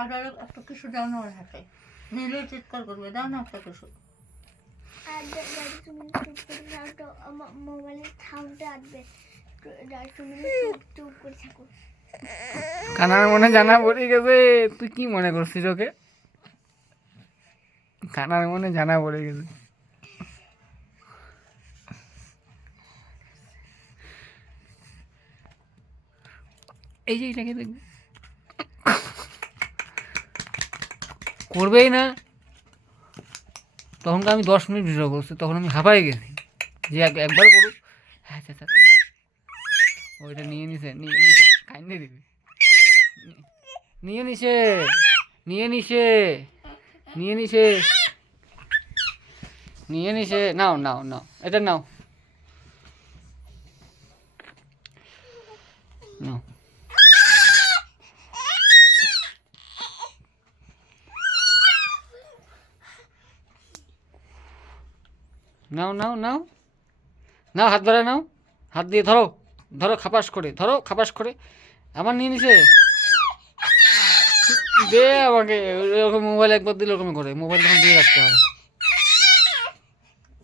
আর একটা কিছু দাও না ওর হাতে, নিলে চিৎকার করবে, দাও না একটা কিছু। আর দাদু তুমি চুপ করে থাকো তো, আমার মোবাইলের সাউন্ডটা আসবে, দাদু তুমি চুপ করে থাকো। কানার মনে জানা পড়ে গেছে, তুই কি মনে করছিস ওকে? কানার মনে জানা পড়ে গেছে। এই যে এটাকে দেখবি, করবেই না। তখন তো আমি 10 মিনিট ভিডিও করছি, তখন আমি হাঁপাই গেছি যে একবার করুক। হ্যাঁ আচ্ছা আচ্ছা, ওইটা নিয়ে নিছে, কাইন্ডে দিবি, নিয়ে নিছে, নিয়ে নিছে, নিয়ে নিছে, নিয়ে নিছে। নাও নাও নাও, এটা নাও, নাও। নাও নাও নাও নাও, হাত ধরে নাও, হাত দিয়ে ধরো, ধরো খাপাস করে, ধরো খাপাস করে। আমার নিয়ে নিছে, দে আমাকে। ওরকম মোবাইল একবার দিলে ওরকম করে, মোবাইল তখন দিয়ে রাখতে হয়।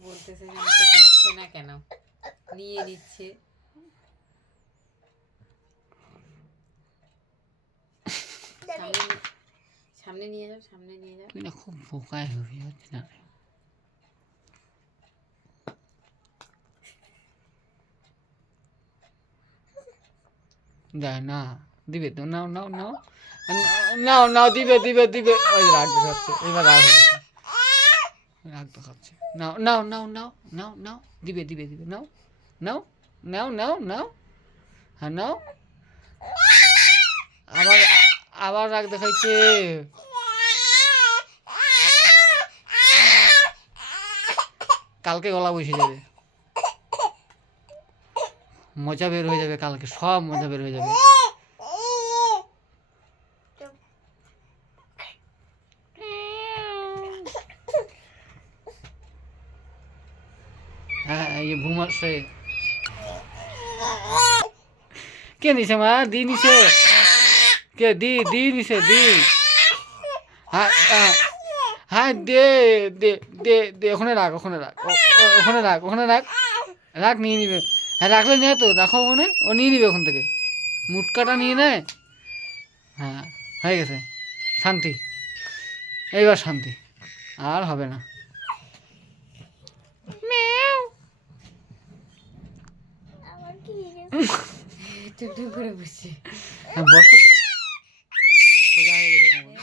বলতেছে যে আমাকে দিচ্ছে না কেন, নিয়ে নিচ্ছে। সামনে নিয়ে যাও, সামনে নিয়ে যাও। তুই না খুব বোকায় হবি, হচ্ছে না? দেয় না, দিবে তো, নাও নাও নাও নাও নাও, দিবে দিবে দিবে। ওই রাগ দেখাচ্ছে, এবার রাগ হচ্ছে, রাগ দেখাচ্ছে। নাও নাও নাও নাও নাও নাও, দিবে দিবে দিবে, নাও নাও নাও নাও নাও, হ্যাঁ নাও। আবার আবার রাগ দেখাইছে। কালকে গলা বসে যাবে, মজা বের হয়ে যাবে কালকে, সব মজা বের হয়ে যাবে। হ্যাঁ এই যে ঘুম আসছে। কে নিছে মা? দি নিছে কে? দি নিছে, দি। হ্যাঁ হ্যাঁ, দে দে দে দে, ওখানে রাখ, ওখানে রাখ, ওখানে রাখ, ওখানে রাখ, রাখ, নিয়ে নিবে। হ্যাঁ রাখলে নিয়ে তো, রাখো ওখানে, ও নিয়ে নিবে ওখান থেকে, মুটকাটা নিয়ে নেয়। হ্যাঁ হয়ে গেছে, শান্তি, এইবার শান্তি, আর হবে না। আমার কি টুকটুক করে বসছে। হ্যাঁ বসো, সোজা হয়ে গেছে কোমর।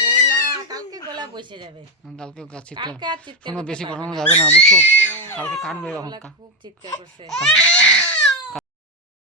গোলা, কালকে গোলা বসে যাবে। কালকে চিৎকার, কালকে আর চিৎকার কোনো করতে বেশি পারবে করানো না। যাবে না, বুঝছো? হ্যাঁ, কালকে কানবে গোলা তখন। খুব চিৎকার করছে।